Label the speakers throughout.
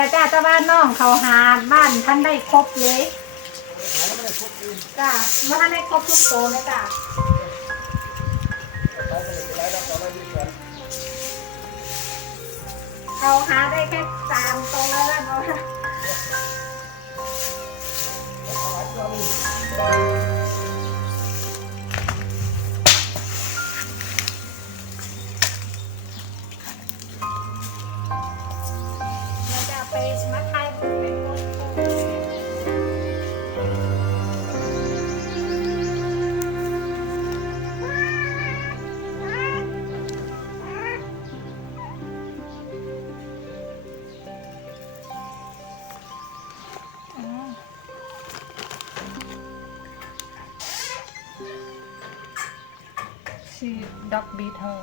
Speaker 1: จ้าแต่ว่าน้องเขาหาบ้านท่านได้ครบเลยจ้าเมื่อท่านได้ครบทุกโตเลยจ้าเขาหาได้แค่3 โตแล้วเนาะเราจะไปมาไทยเป็นคน She dog beat her.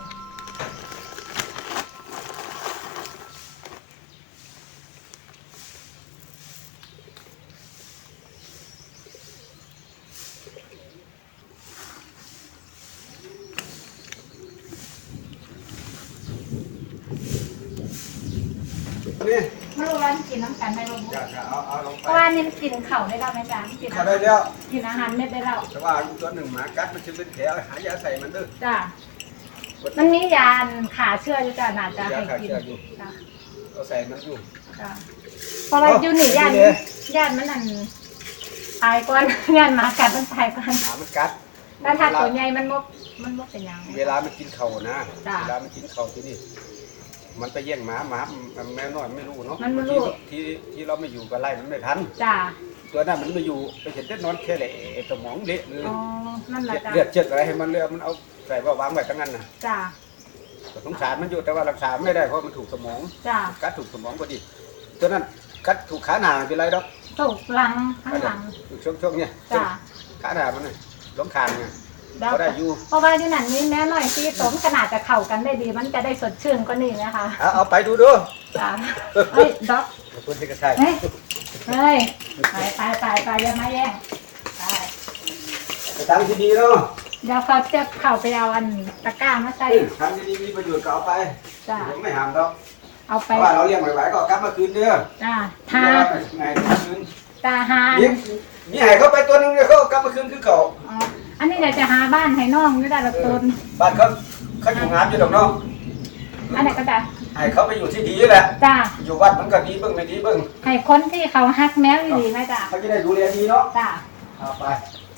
Speaker 2: นี่
Speaker 1: ไม่รู้ว่ากินน้ำกันไหมลูก
Speaker 2: จะเอาลง
Speaker 1: เพ
Speaker 2: ไป
Speaker 1: ราะว่านี่มันกินเข่าได้แล้วไหมจ๊ะกิน
Speaker 2: เขาได้แล้ว
Speaker 1: กินอาหารเม็ดได้แล้ว
Speaker 2: แต่ว่าตัวหนึ่งหมากัดมันจะเป็นแผลหายาใส่มันด้วย
Speaker 1: จ้ะมันมียาขาเชื่ออยู่จ้ะน่าจะให้กินจ้ะ
Speaker 2: เราใส่มันอยู่
Speaker 1: จ้ะเพราะว่าอยู่นี่ญาติมันอันตายก่อนญาติหมากัดมันตายก่อน
Speaker 2: หมามันกัด
Speaker 1: แต่ถ้าตัวใหญ่มันมกเป็นยัง
Speaker 2: เวลามันกินเข่านะ
Speaker 1: จ้ะ
Speaker 2: เวลามันกินเข่าที่นี่มันไปแย่งหมาแมวน้อยไม่รู้เนาะ
Speaker 1: มันไม่รู้
Speaker 2: ที่เราไม่อยู่ก็ไล่มันไม่ทัน
Speaker 1: จ้ะ
Speaker 2: ตัวนั้นมันไม่อยู่ไปเห็นแต่นอนแค่เละสมองเละเลย
Speaker 1: อ๋อนั่นแหละจ้ะ
Speaker 2: เลือดเจ็ดอะไรให้มันเลือดมันเอาใส่ว่าวางไว้ทั้งนั้นนะ
Speaker 1: จ้ะ
Speaker 2: สงสารมันอยู่แต่ว่ารักษาไม่ได้เพราะมันถูกสมอง
Speaker 1: จ้ะ
Speaker 2: กัดถูกสมองพอดีตัวนั้นกัดถูกขาหนาไม่เป็นไรดอก
Speaker 1: ถูกหลังข้างหลัง
Speaker 2: ถูกช่วงเนี่ย
Speaker 1: จ้ะ
Speaker 2: ขาหนามันเลยล้มคางไง
Speaker 1: แล้ว
Speaker 2: เขาได้อยู่
Speaker 1: เพราะว่าที่นั่นนี่แม่หน่อยที่ต้มขนาดจะเข่ากันได้ดี มันจะได้สดชื่นกว่านี้นะคะ
Speaker 2: เอาไปดูดู
Speaker 1: จ้ะเฮ้ยด็อก
Speaker 2: คนที่กระชาย
Speaker 1: เฮ้ยเฮ้ยไปอย่ามาแย่งไป
Speaker 2: ไปทางที่ดีเนาะ
Speaker 1: เดี๋ยวเขาจะเข่าไปเอาอันตะกร้ามาใส่
Speaker 2: ทางที่ดีมีประโยชน์ก็เอาไป
Speaker 1: จ้ะ
Speaker 2: ผมไม่ห้ามดอก
Speaker 1: เอาไป
Speaker 2: เพราะว่าเราเลี้ยงไหวๆก็เอากลับมาคืนเด้อ
Speaker 1: จ้ะ
Speaker 2: ทา
Speaker 1: ทา
Speaker 2: ไงมาคืน
Speaker 1: ตาหา
Speaker 2: มีให้เขาไปตัวนึงเดียวเขาเอากลับมาคืนคือเก่า
Speaker 1: อ๋ออันนี้เดี๋ยวจะหาบ้านให้น้องด้วยได้ละตน
Speaker 2: บ้านเขาอยู่งานอยู่ดอกเนาะ
Speaker 1: อันไหนก็จะ
Speaker 2: ให้เขาไปอยู่ที่ดีแหละ
Speaker 1: จ้ะ
Speaker 2: อยู่วัดมันก็ดีเบิ่งไม่ดีเบิ่ง
Speaker 1: ให้คนที่เขาฮักแมวดีๆไหมจ้ะ
Speaker 2: เขาจะได้ดูแลดีเนาะ
Speaker 1: จ้ะ
Speaker 2: เอาไป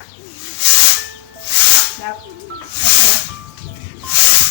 Speaker 1: แล้วโอเค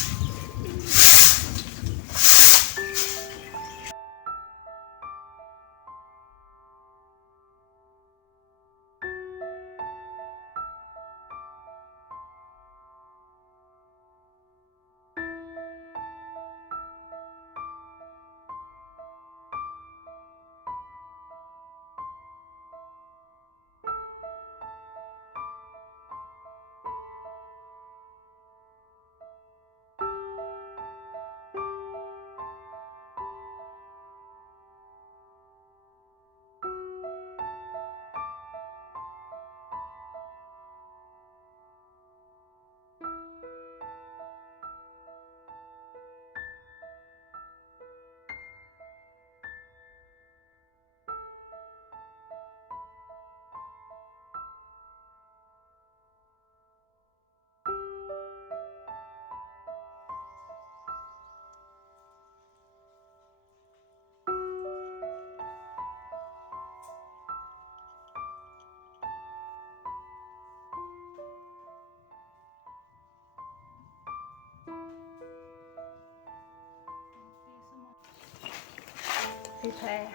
Speaker 1: prepare.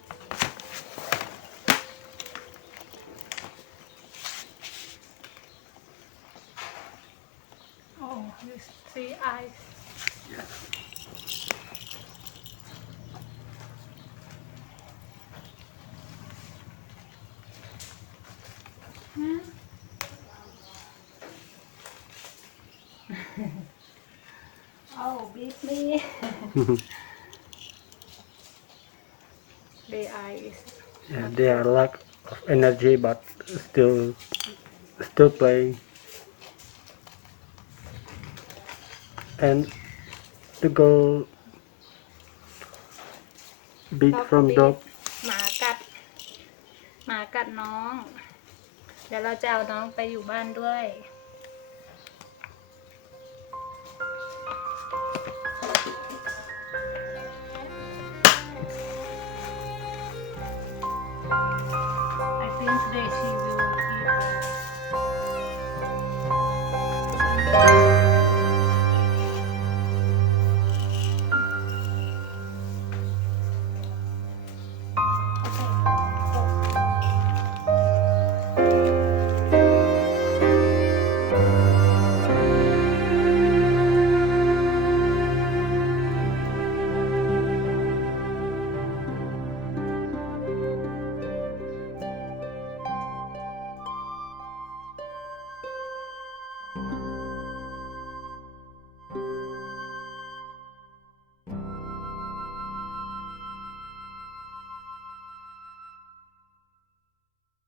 Speaker 1: Oh, you see eyes. Hmm? Oh, beat me. The eyes.
Speaker 3: Yeah, they are lack of energy, but still playing. And the girl beat
Speaker 1: Dog
Speaker 3: from
Speaker 1: beat.
Speaker 3: dog.
Speaker 1: น้อง เดี๋ยวเราจะเอาน้องไปอยู่บ้านด้วย